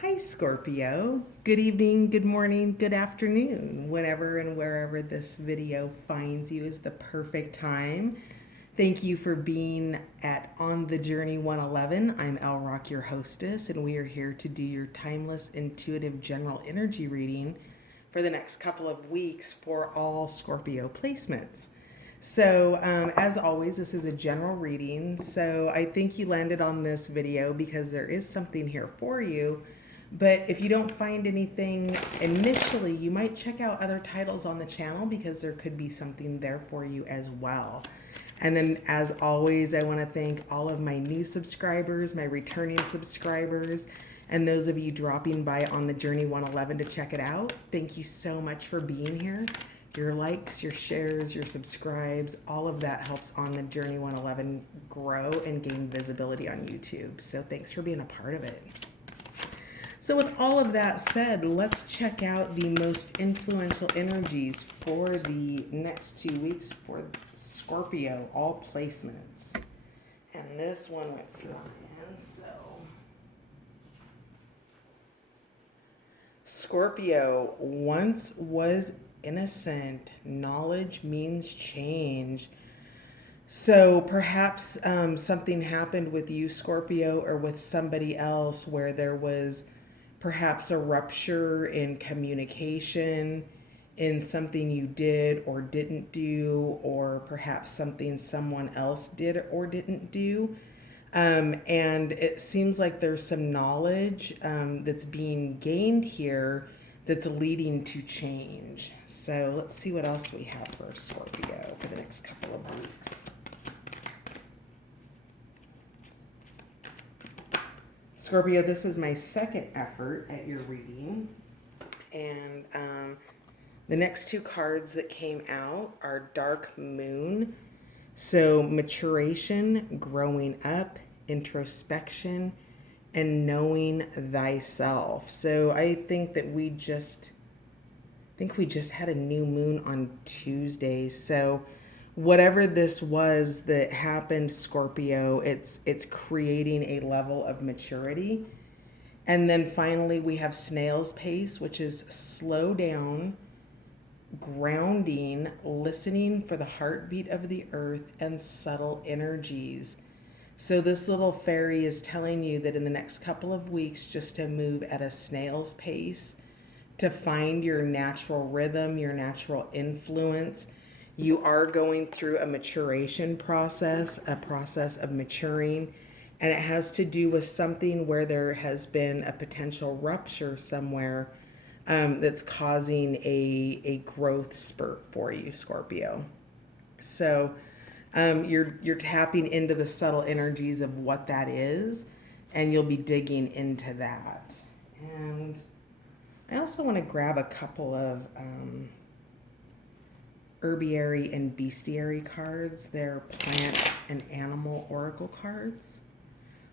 Hi, Scorpio. Good evening, good morning, good afternoon. Whenever and wherever this video finds you is the perfect time. Thank you for being at On the Journey 111. I'm El Rock, your hostess, and we are here to do your timeless, intuitive general energy reading for the next couple of weeks for all Scorpio placements. As always, this is a general reading. So, I think you landed on this video because there is something here for you. But if you don't find anything initially, you might check out other titles on the channel because there could be something there for you as well. And then, as always, I want to thank all of my new subscribers, my returning subscribers, and those of you dropping by on the Journey 111 to check it out. Thank you so much for being here. Your likes, your shares, your subscribes, all of that helps On the Journey 111 grow and gain visibility on YouTube. So thanks for being a part of it. So with all of that said, let's check out the most influential energies for the next 2 weeks for Scorpio, all placements. And this one went flying, so. Scorpio once was innocent. Knowledge means change. So perhaps something happened with you, Scorpio, or with somebody else where there was perhaps a rupture in communication, in something you did or didn't do, or perhaps something someone else did or didn't do. And it seems like there's some knowledge that's being gained here that's leading to change. So let's see what else we have for Scorpio for the next couple of weeks. Scorpio, this is my second effort at your reading. And the next two cards that came out are Dark Moon. So maturation, growing up, introspection, and knowing thyself. So I think that we just had a new moon on Tuesday. So whatever this was that happened, Scorpio, it's creating a level of maturity. And then finally we have snail's pace, which is slow down, grounding, listening for the heartbeat of the earth and subtle energies. So this little fairy is telling you that in the next couple of weeks, just to move at a snail's pace, to find your natural rhythm, your natural influence. You are going through a maturation process, a process of maturing, and it has to do with something where there has been a potential rupture somewhere that's causing a growth spurt for you, Scorpio. So you're tapping into the subtle energies of what that is, and you'll be digging into that. And I also want to grab a couple of herbiary and bestiary cards. They're plant and animal oracle cards.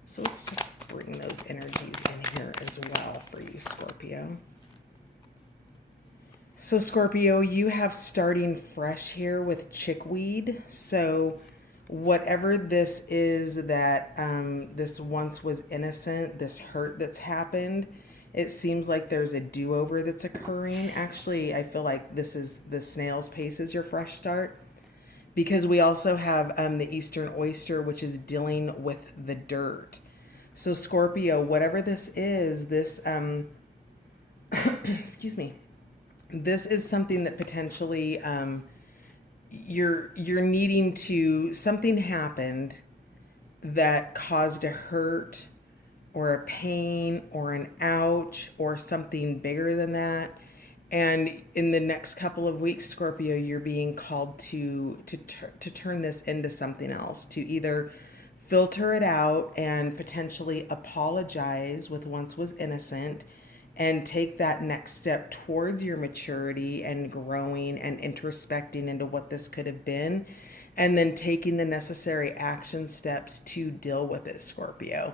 So let's just bring those energies in here as well for you, Scorpio. So Scorpio, you have starting fresh here with chickweed. So whatever this is that this once was innocent, this hurt that's happened, it seems like there's a do-over that's occurring. Actually, I feel like this is the snail's pace is your fresh start, because we also have the eastern oyster, which is dealing with the dirt. So Scorpio, whatever this is, this excuse me, this is something that potentially you're needing to, something happened that caused a hurt or a pain or an ouch or something bigger than that. And in the next couple of weeks, Scorpio, you're being called to turn this into something else, to either filter it out and potentially apologize with once was innocent and take that next step towards your maturity and growing and introspecting into what this could have been, and then taking the necessary action steps to deal with it, Scorpio,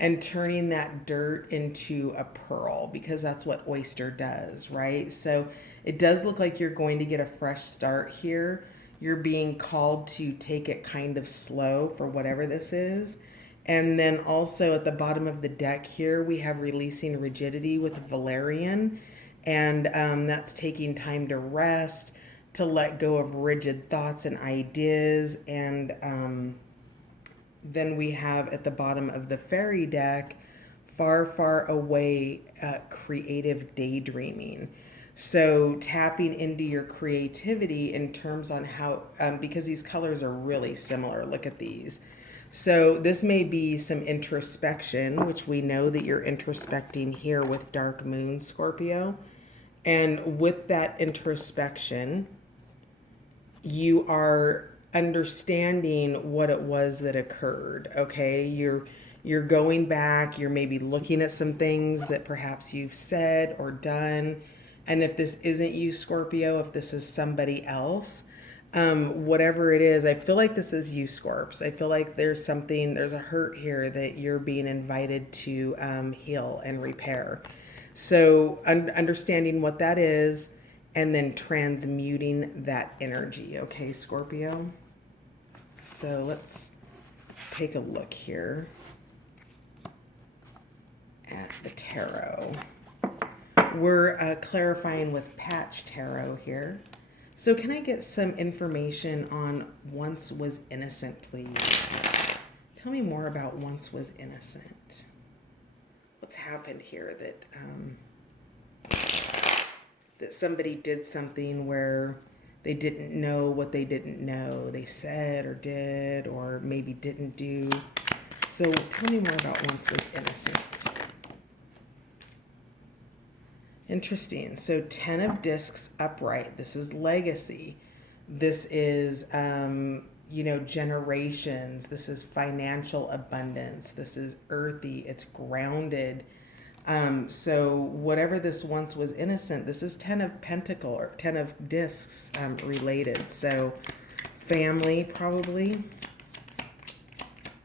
and turning that dirt into a pearl, because that's what oyster does, right? So it does look like you're going to get a fresh start here. You're being called to take it kind of slow for whatever this is, And then also at the bottom of the deck here, we have releasing rigidity with Valerian. And that's taking time to rest, to let go of rigid thoughts and ideas. And then we have at the bottom of the fairy deck, far, far away, creative daydreaming. So tapping into your creativity in terms on how, because these colors are really similar. Look at these. So this may be some introspection, which we know that you're introspecting here with Dark Moon, Scorpio. And with that introspection, you are understanding what it was that occurred. Okay, you're going back, you're maybe looking at some things that perhaps you've said or done. And if this isn't you, Scorpio, if this is somebody else, whatever it is, I feel like this is you, Scorps. I feel like there's a hurt here that you're being invited to heal and repair. So understanding what that is, and then transmuting that energy. Okay, Scorpio? So let's take a look here at the tarot. We're clarifying with Patch Tarot here. So can I get some information on Once Was Innocent, please? Tell me more about Once Was Innocent. What's happened here that somebody did something where they didn't know what they didn't know. They said or did or maybe didn't do. So tell me more about Once Was Innocent. Interesting. So 10 of Discs upright. This is legacy. This is, generations. This is financial abundance. This is earthy. It's grounded. So whatever this once was innocent, this is 10 of Pentacle or 10 of Discs related. So family probably.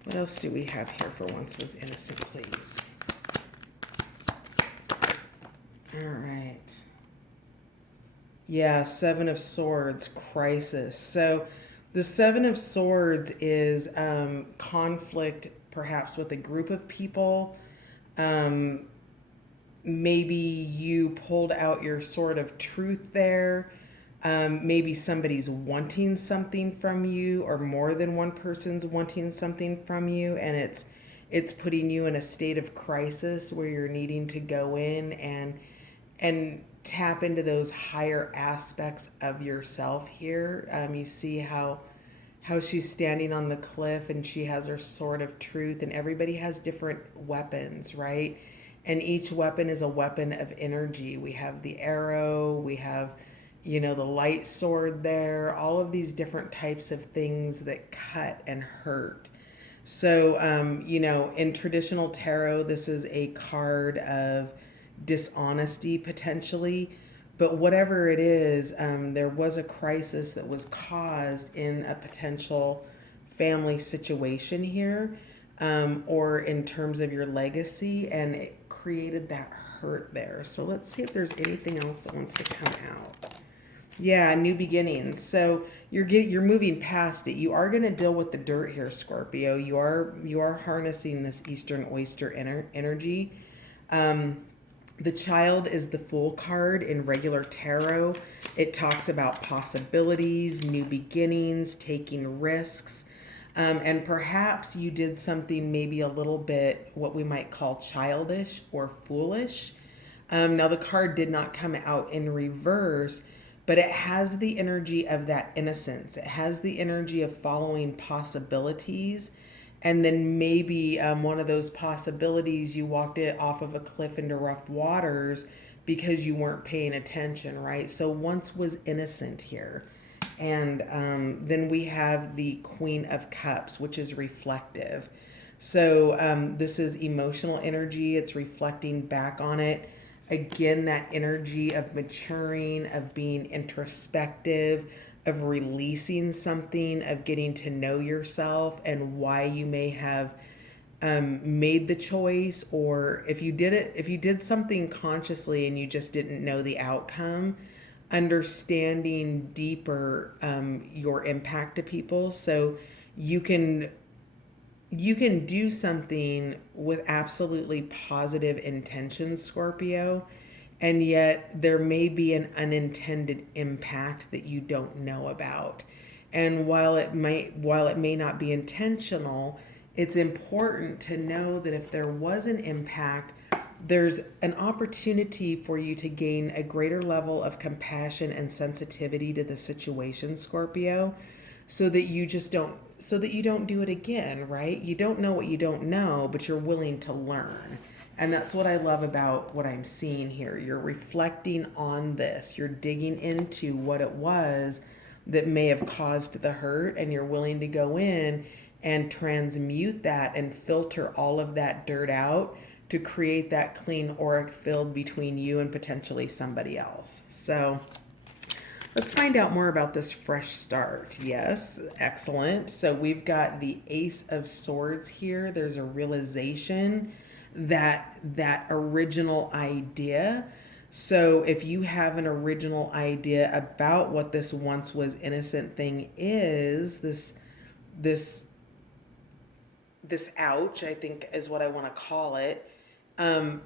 What else do we have here for Once Was Innocent, please? All right. Yeah, Seven of Swords, crisis. So the Seven of Swords is conflict perhaps with a group of people. Maybe you pulled out your sword of truth there. Maybe somebody's wanting something from you, or more than one person's wanting something from you, and it's putting you in a state of crisis where you're needing to go in and tap into those higher aspects of yourself here. You see how she's standing on the cliff and she has her sword of truth, and everybody has different weapons, right? And each weapon is a weapon of energy. We have the arrow, we have, the light sword there, all of these different types of things that cut and hurt. So, in traditional tarot, this is a card of dishonesty potentially. But whatever it is, there was a crisis that was caused in a potential family situation here, or in terms of your legacy, and it created that hurt there. So let's see if there's anything else that wants to come out. Yeah, new beginnings. So you're moving past it. You are going to deal with the dirt here, Scorpio. You are harnessing this Eastern Oyster energy. The Child is the Fool card in regular tarot. It talks about possibilities, new beginnings, taking risks. And perhaps you did something maybe a little bit what we might call childish or foolish. Now the card did not come out in reverse, but it has the energy of that innocence. It has the energy of following possibilities. And then maybe one of those possibilities, you walked it off of a cliff into rough waters because you weren't paying attention, right? So Once Was Innocent here. And then we have the Queen of Cups, which is reflective. So this is emotional energy. It's reflecting back on it. Again, that energy of maturing, of being introspective, of releasing something, of getting to know yourself and why you may have made the choice, or if you did something consciously and you just didn't know the outcome, understanding deeper your impact to people, so you can you can do something with absolutely positive intentions, Scorpio, and yet there may be an unintended impact that you don't know about. And while it may not be intentional, it's important to know that if there was an impact, there's an opportunity for you to gain a greater level of compassion and sensitivity to the situation, Scorpio, so that you don't do it again, right? You don't know what you don't know, but you're willing to learn. And that's what I love about what I'm seeing here. You're reflecting on this. You're digging into what it was that may have caused the hurt, and you're willing to go in and transmute that and filter all of that dirt out to create that clean auric field between you and potentially somebody else. So let's find out more about this fresh start. Yes, excellent. So we've got the Ace of Swords here. There's a realization that that original idea. So if you have an original idea about what this once was innocent thing is, this this ouch, I think is what I want to call it. Um,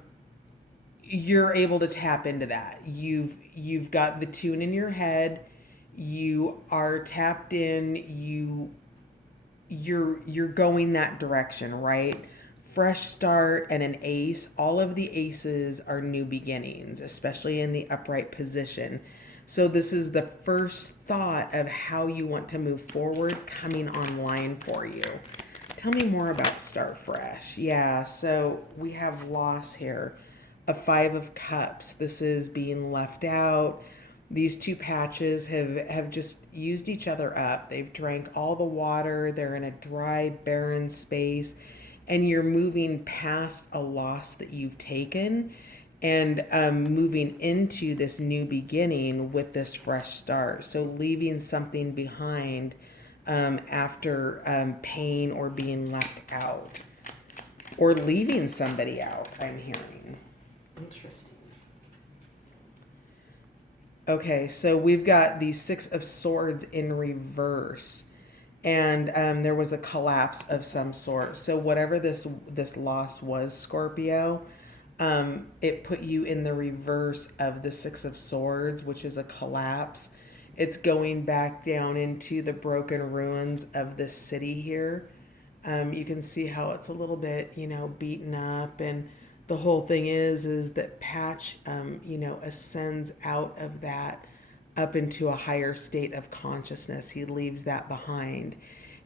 you're able to tap into that. You've got the tune in your head. You are tapped in. You're going that direction, right? Fresh start and an ace. All of the aces are new beginnings, especially in the upright position. So this is the first thought of how you want to move forward coming online for you. Tell me more about Start Fresh. Yeah, so we have loss here. A Five of Cups. This is being left out. These two patches have just used each other up. They've drank all the water. They're in a dry, barren space. And you're moving past a loss that you've taken and moving into this new beginning with this fresh start. So leaving something behind after pain or being left out. Or leaving somebody out, I'm hearing. Interesting. Okay, so we've got the Six of Swords in reverse, and there was a collapse of some sort. So whatever this loss was, Scorpio, it put you in the reverse of the Six of Swords, which is a collapse. It's going back down into the broken ruins of this city here. You can see how it's a little bit, beaten up, and the whole thing is that Patch, ascends out of that up into a higher state of consciousness. He leaves that behind.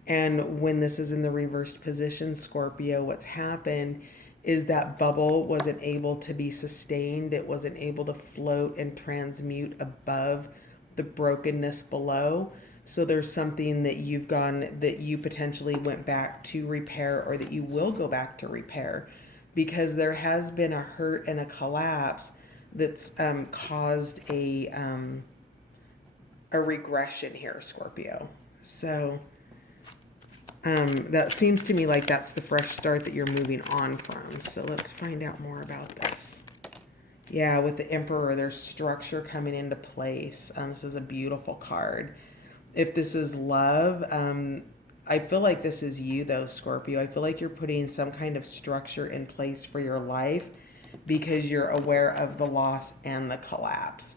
And when this is in the reversed position, Scorpio, what's happened is that bubble wasn't able to be sustained. It wasn't able to float and transmute above the brokenness below. So there's something that you potentially went back to repair, or that you will go back to repair, because there has been a hurt and a collapse that's caused a regression here, Scorpio. So that seems to me like that's the fresh start that you're moving on from. So let's find out more about this. Yeah, with the Emperor, there's structure coming into place. This is a beautiful card. If this is love, I feel like this is you, though, Scorpio. I feel like you're putting some kind of structure in place for your life because you're aware of the loss and the collapse.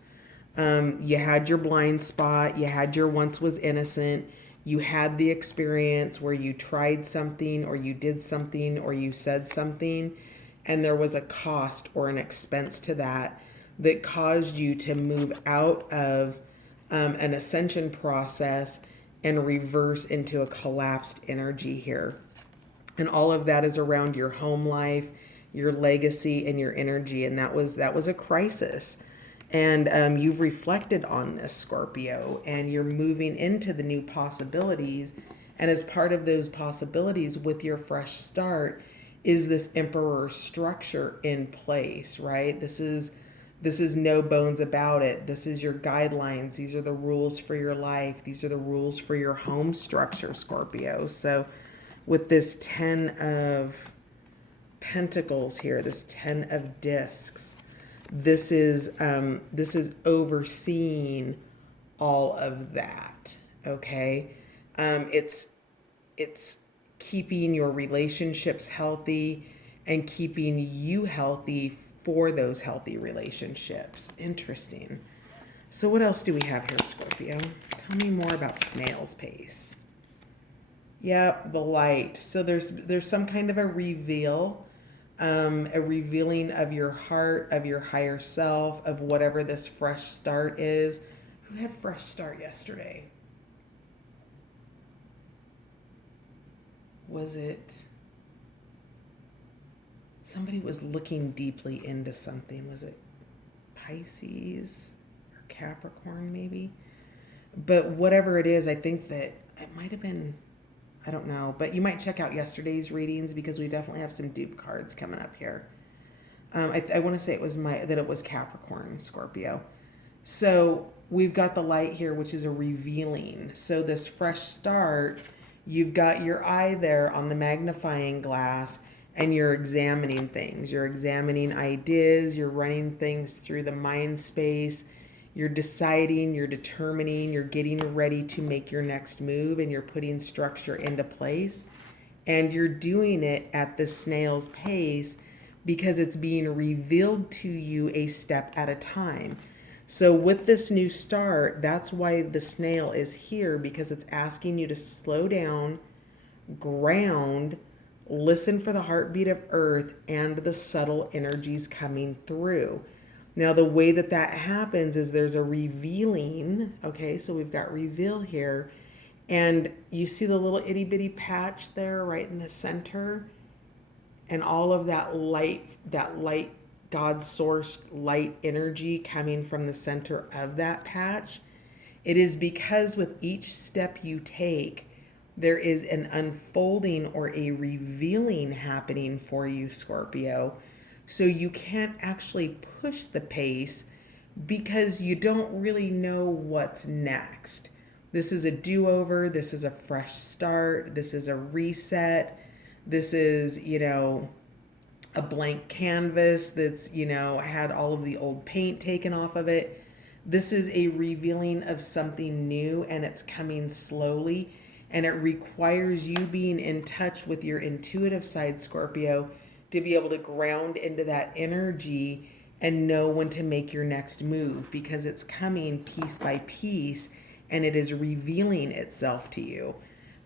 You had your blind spot. You had your once was innocent. You had the experience where you tried something, or you did something, or you said something, and there was a cost or an expense to that that caused you to move out of an ascension process and reverse into a collapsed energy here. And all of that is around your home life, your legacy, and your energy. And that was a crisis. And you've reflected on this, Scorpio, and you're moving into the new possibilities. And as part of those possibilities with your fresh start is this Emperor structure in place, right? This is no bones about it. This is your guidelines. These are the rules for your life. These are the rules for your home structure, Scorpio. So with this 10 of Pentacles here, this 10 of Discs, this is overseeing all of that. Okay. It's keeping your relationships healthy and keeping you healthy for those healthy relationships. Interesting. So what else do we have here, Scorpio? Tell me more about snail's pace. Yep, the light. So there's some kind of a reveal, a revealing of your heart, of your higher self, of whatever this fresh start is. Who had fresh start yesterday? Was it somebody was looking deeply into something? Was it Pisces or Capricorn maybe? But whatever it is, I think that it might have been, I don't know, but you might check out yesterday's readings because we definitely have some dupe cards coming up here. I want to say it was Capricorn, Scorpio. So we've got the light here, which is a revealing. So this fresh start, you've got your eye there on the magnifying glass and you're examining things. You're examining ideas, you're running things through the mind space, you're deciding, you're determining, you're getting ready to make your next move, and you're putting structure into place. And you're doing it at the snail's pace because it's being revealed to you a step at a time. So with this new start, that's why the snail is here, because it's asking you to slow down, ground, listen for the heartbeat of earth and the subtle energies coming through. Now, the way that happens is there's a revealing. Okay, so we've got reveal here. And you see the little itty bitty patch there right in the center? And all of that light, God sourced light energy coming from the center of that patch. It is because with each step you take, there is an unfolding or a revealing happening for you, Scorpio. So you can't actually push the pace because you don't really know what's next. This is a do-over. This is a fresh start. This is a reset. This is, a blank canvas that's, had all of the old paint taken off of it. This is a revealing of something new, and it's coming slowly, and it requires you being in touch with your intuitive side, Scorpio, to be able to ground into that energy and know when to make your next move, because it's coming piece by piece and it is revealing itself to you.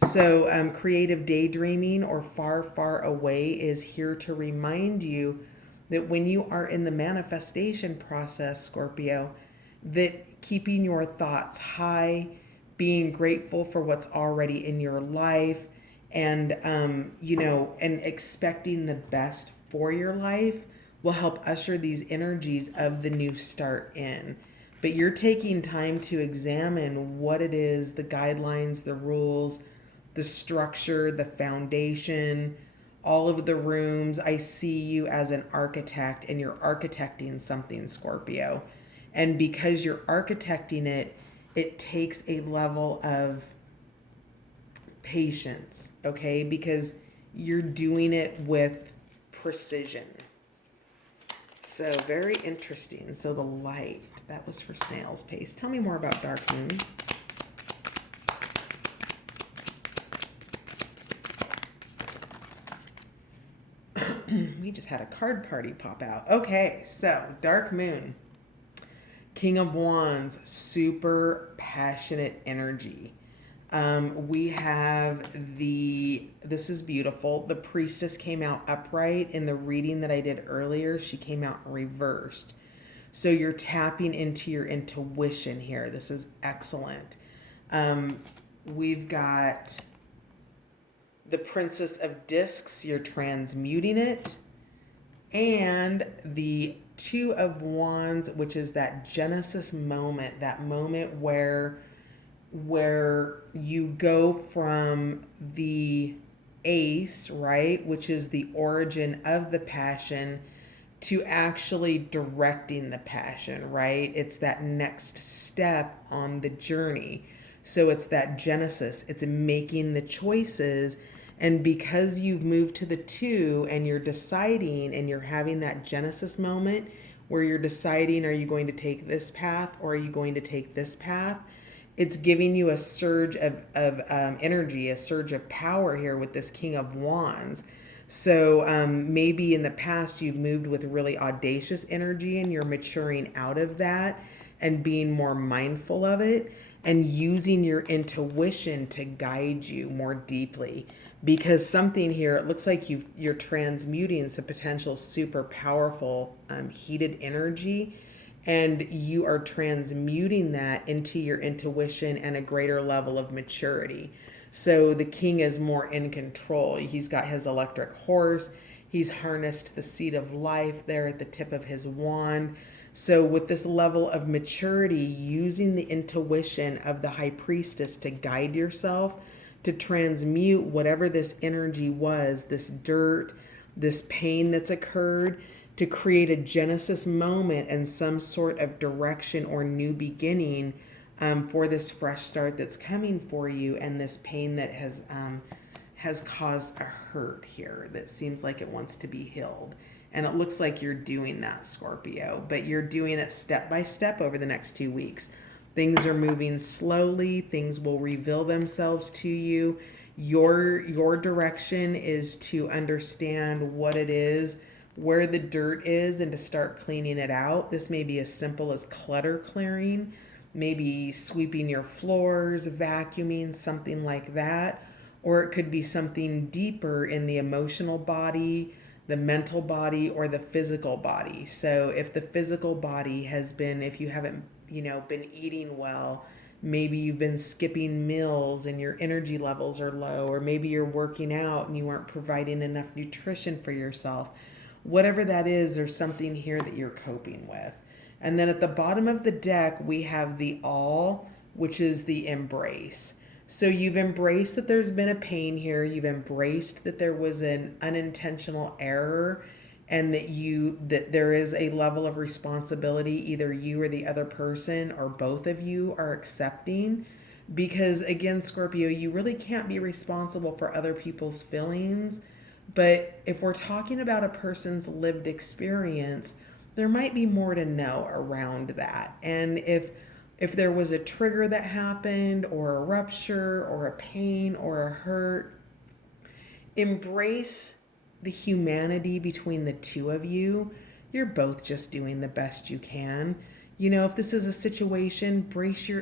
So creative daydreaming or far, far away is here to remind you that when you are in the manifestation process, Scorpio, that keeping your thoughts high, being grateful for what's already in your life, and and expecting the best for your life will help usher these energies of the new start in. But you're taking time to examine what it is, the guidelines, the rules, the structure, the foundation, all of the rooms. I see you as an architect, and you're architecting something, Scorpio. And because you're architecting it, it takes a level of patience, okay? Because you're doing it with precision. So very interesting. So the light, that was for snail's pace. Tell me more about dark moon. We just had a card party pop out. Okay, so dark moon. King of Wands, super passionate energy. We have this is beautiful. The priestess came out upright. In the reading that I did earlier, she came out reversed. So you're tapping into your intuition here. This is excellent. We've got the Princess of Discs. You're transmuting it. And the Two of Wands, which is that Genesis moment, that moment where you go from the ace, right, which is the origin of the passion, to actually directing the passion, right? It's that next step on the journey. So it's that Genesis, it's making the choices. And because you've moved to the two and you're deciding and you're having that Genesis moment where you're deciding, are you going to take this path or are you going to take this path? it's giving you a surge of energy, a surge of power here with this King of Wands. So maybe in the past you've moved with really audacious energy and you're maturing out of that and being more mindful of it and using your intuition to guide you more deeply. Because something here, it looks like you're transmuting some potential super powerful heated energy, and you are transmuting that into your intuition and a greater level of maturity. So the king is more in control. He's got his electric horse. He's harnessed the seed of life there at the tip of his wand. So with this level of maturity, using the intuition of the high priestess to guide yourself, to transmute whatever this energy was, this dirt, this pain that's occurred, to create a Genesis moment and some sort of direction or new beginning for this fresh start that's coming for you, and this pain that has caused a hurt here that seems like it wants to be healed. And it looks like you're doing that, Scorpio, but you're doing it step by step over the next 2 weeks. Things are moving slowly. Things will reveal themselves to you. Your direction is to understand what it is, where the dirt is, and to start cleaning it out. This may be as simple as clutter clearing, maybe sweeping your floors, vacuuming, something like that. Or it could be something deeper in the emotional body, the mental body, or the physical body. So if the physical body has been, if you haven't, been eating well, maybe you've been skipping meals and your energy levels are low, or maybe you're working out and you aren't providing enough nutrition for yourself. Whatever that is, there's something here that you're coping with. And then at the bottom of the deck, we have the all, which is the embrace. So you've embraced that there's been a pain here. You've embraced that there was an unintentional error, and that there is a level of responsibility either you or the other person or both of you are accepting. Because again, Scorpio, you really can't be responsible for other people's feelings. But if we're talking about a person's lived experience, there might be more to know around that. And if there was a trigger that happened, or a rupture, or a pain, or a hurt, embrace the humanity between the two of you. You're both just doing the best you can. If this is a situation,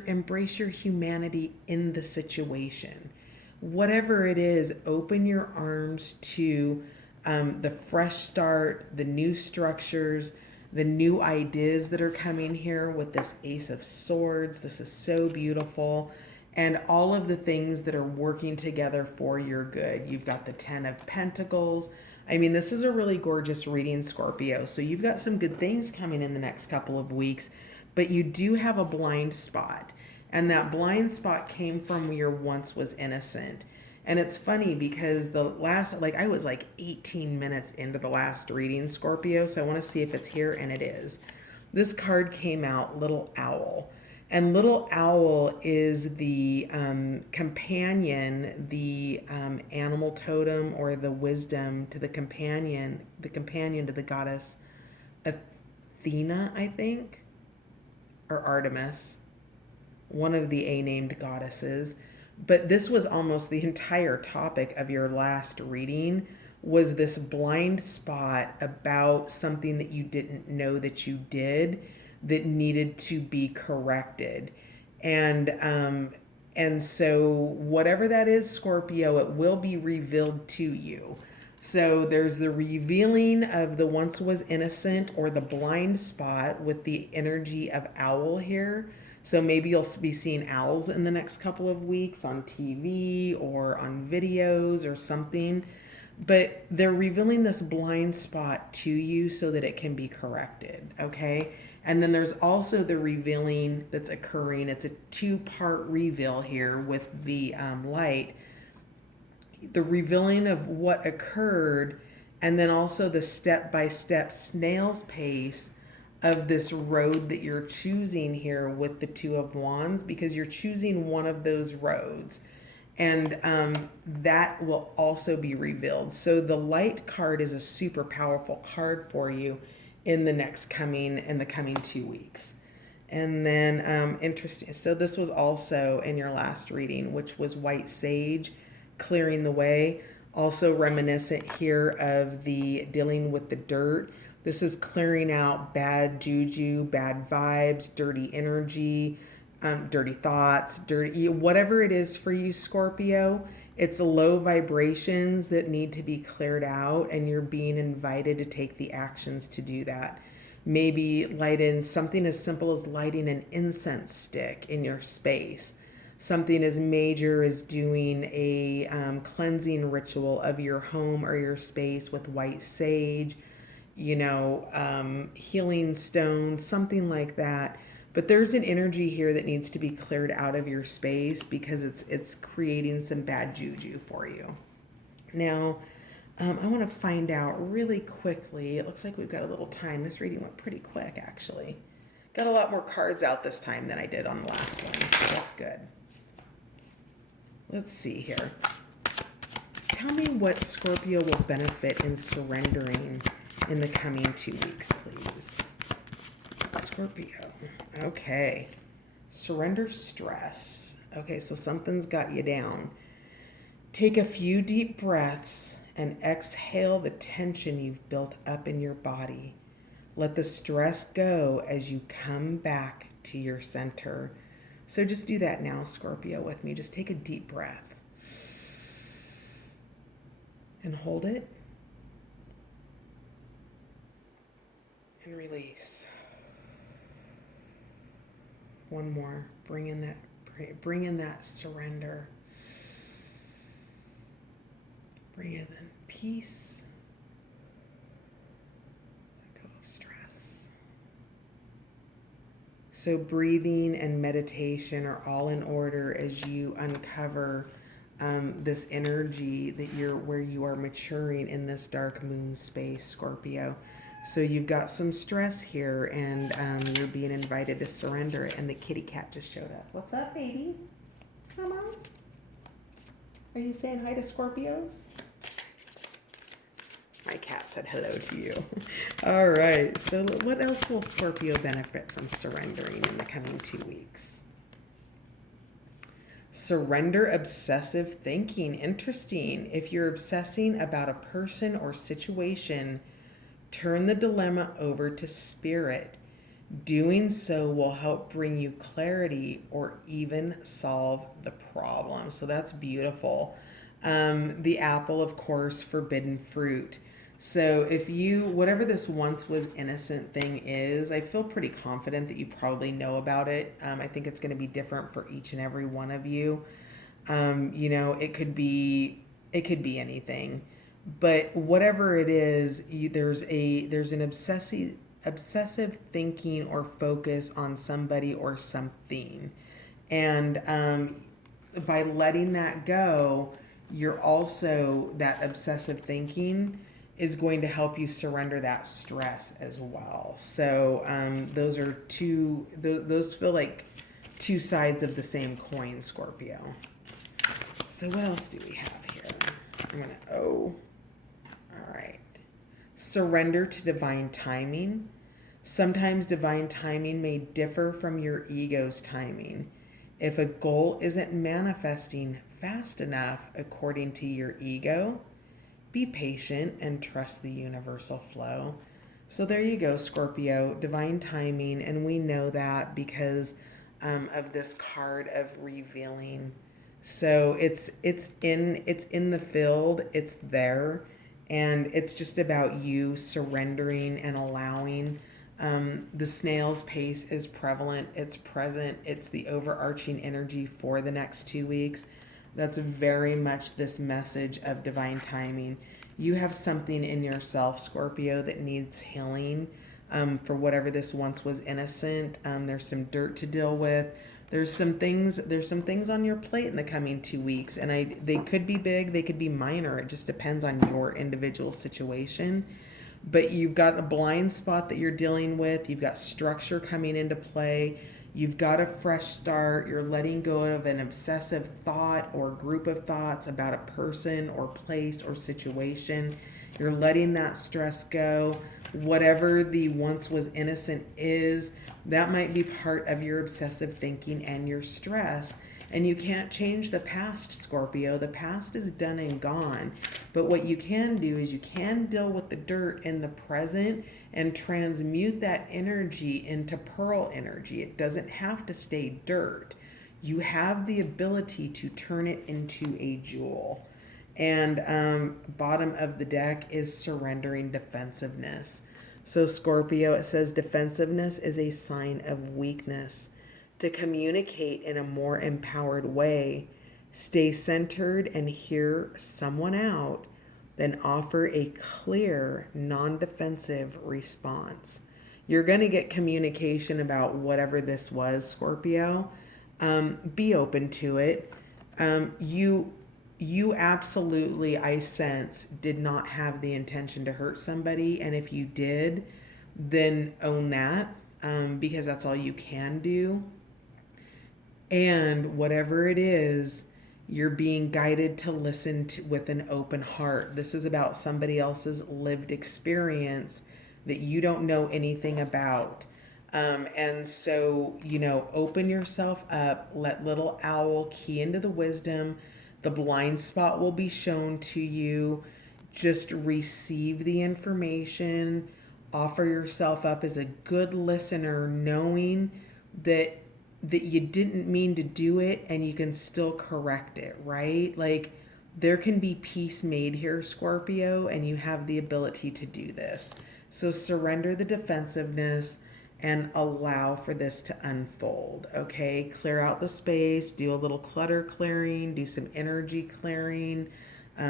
embrace your humanity in the situation. Whatever it is, open your arms to the fresh start, the new structures, the new ideas that are coming here with this Ace of Swords. This is so beautiful. And all of the things that are working together for your good. You've got the 10 of Pentacles. I mean, this is a really gorgeous reading, Scorpio. So you've got some good things coming in the next couple of weeks, but you do have a blind spot. And that blind spot came from where once was innocent. And it's funny because I was 18 minutes into the last reading, Scorpio. So I want to see if it's here, and it is. This card came out, Little Owl. And Little Owl is the companion, the animal totem, or the wisdom to the companion to the goddess Athena, I think, or Artemis, one of the A-named goddesses. But this was almost the entire topic of your last reading, was this blind spot about something that you didn't know that you did, that needed to be corrected. And so whatever that is, Scorpio, it will be revealed to you. So there's the revealing of the once was innocent, or the blind spot with the energy of owl here. So maybe you'll be seeing owls in the next couple of weeks on TV or on videos or something. But they're revealing this blind spot to you so that it can be corrected, okay? And then there's also the revealing that's occurring. It's a two-part reveal here with the light. The revealing of what occurred, and then also the step-by-step snail's pace of this road that you're choosing here with the Two of Wands, because you're choosing one of those roads. And that will also be revealed. So the light card is a super powerful card for you in the coming 2 weeks. And then, interesting. So this was also in your last reading, which was white sage, clearing the way. Also reminiscent here of the dealing with the dirt. This is clearing out bad juju, bad vibes, dirty energy, dirty thoughts, dirty, whatever it is for you, Scorpio. It's low vibrations that need to be cleared out, and you're being invited to take the actions to do that. Maybe light in something as simple as lighting an incense stick in your space. Something as major as doing a cleansing ritual of your home or your space with white sage, healing stones, something like that. But there's an energy here that needs to be cleared out of your space because it's creating some bad juju for you. Now, I want to find out really quickly. It looks like we've got a little time. This reading went pretty quick, actually. Got a lot more cards out this time than I did on the last one. So that's good. Let's see here. Tell me what Scorpio will benefit in surrendering in the coming 2 weeks, please. Scorpio. Okay. Surrender stress. Okay, so something's got you down. Take a few deep breaths and exhale the tension you've built up in your body. Let the stress go as you come back to your center. So just do that now, Scorpio, with me. Just take a deep breath and hold it and release. One more. Bring in that surrender. Bring in peace. Let go of stress. So breathing and meditation are all in order as you uncover this energy where you are maturing in this dark moon space, Scorpio. So you've got some stress here, and you're being invited to surrender it. And the kitty cat just showed up. What's up, baby? Come on. Are you saying hi to Scorpios? My cat said hello to you. All right. So what else will Scorpio benefit from surrendering in the coming 2 weeks? Surrender obsessive thinking. Interesting. If you're obsessing about a person or situation, turn the dilemma over to spirit. Doing so will help bring you clarity or even solve the problem. So that's beautiful. The apple, of course, forbidden fruit. So if whatever this once was innocent thing is, I feel pretty confident that you probably know about it. I think it's going to be different for each and every one of you. It could be anything, but whatever it is, there's an obsessive thinking or focus on somebody or something, and by letting that go, you're also, that obsessive thinking is going to help you surrender that stress as well. So those feel like two sides of the same coin, Scorpio. So what else do we have here? All right. Surrender to divine timing. Sometimes divine timing may differ from your ego's timing. If a goal isn't manifesting fast enough according to your ego, be patient and trust the universal flow. So there you go, Scorpio, divine timing, and we know that because of this card of revealing. So it's in the field, it's there, and it's just about you surrendering and allowing. The snail's pace is prevalent, it's present, it's the overarching energy for the next 2 weeks. That's very much this message of divine timing. You have something in yourself, Scorpio, that needs healing for whatever this once was innocent. There's some dirt to deal with. There's some things on your plate in the coming 2 weeks, and they could be big, they could be minor. It just depends on your individual situation. But you've got a blind spot that you're dealing with. You've got structure coming into play. You've got a fresh start. You're letting go of an obsessive thought or group of thoughts about a person or place or situation. You're letting that stress go. Whatever the once was innocent is, that might be part of your obsessive thinking and your stress. And you can't change the past, Scorpio. The past is done and gone. But what you can do is you can deal with the dirt in the present and transmute that energy into pearl energy. It doesn't have to stay dirt. You have the ability to turn it into a jewel. And bottom of the deck is surrendering defensiveness. So, Scorpio, it says defensiveness is a sign of weakness. To communicate in a more empowered way, stay centered and hear someone out, then offer a clear, non defensive response. You're going to get communication about whatever this was, Scorpio. Be open to it. You absolutely, I sense, did not have the intention to hurt somebody. And if you did, then own that, because that's all you can do. And whatever it is, you're being guided to listen to with an open heart. This is about somebody else's lived experience that you don't know anything about. And so, open yourself up, let little owl key into the wisdom. The blind spot will be shown to you. Just receive the information, offer yourself up as a good listener, knowing that you didn't mean to do it and you can still correct it, right? Like, there can be peace made here, Scorpio, and you have the ability to do this. So surrender the defensiveness and allow for this to unfold, okay? Clear out the space, do a little clutter clearing, do some energy clearing,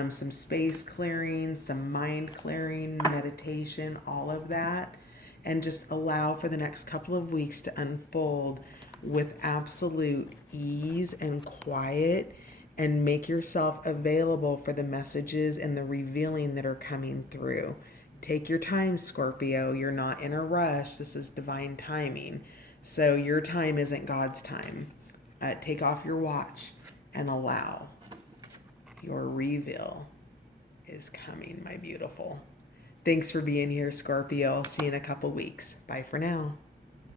some space clearing, some mind clearing, meditation, all of that. And just allow for the next couple of weeks to unfold with absolute ease and quiet, and make yourself available for the messages and the revealing that are coming through. Take your time, Scorpio. You're not in a rush. This is divine timing. So your time isn't God's time. Take off your watch and allow. Your reveal is coming, my beautiful. Thanks for being here, Scorpio. I'll see you in a couple weeks. Bye for now.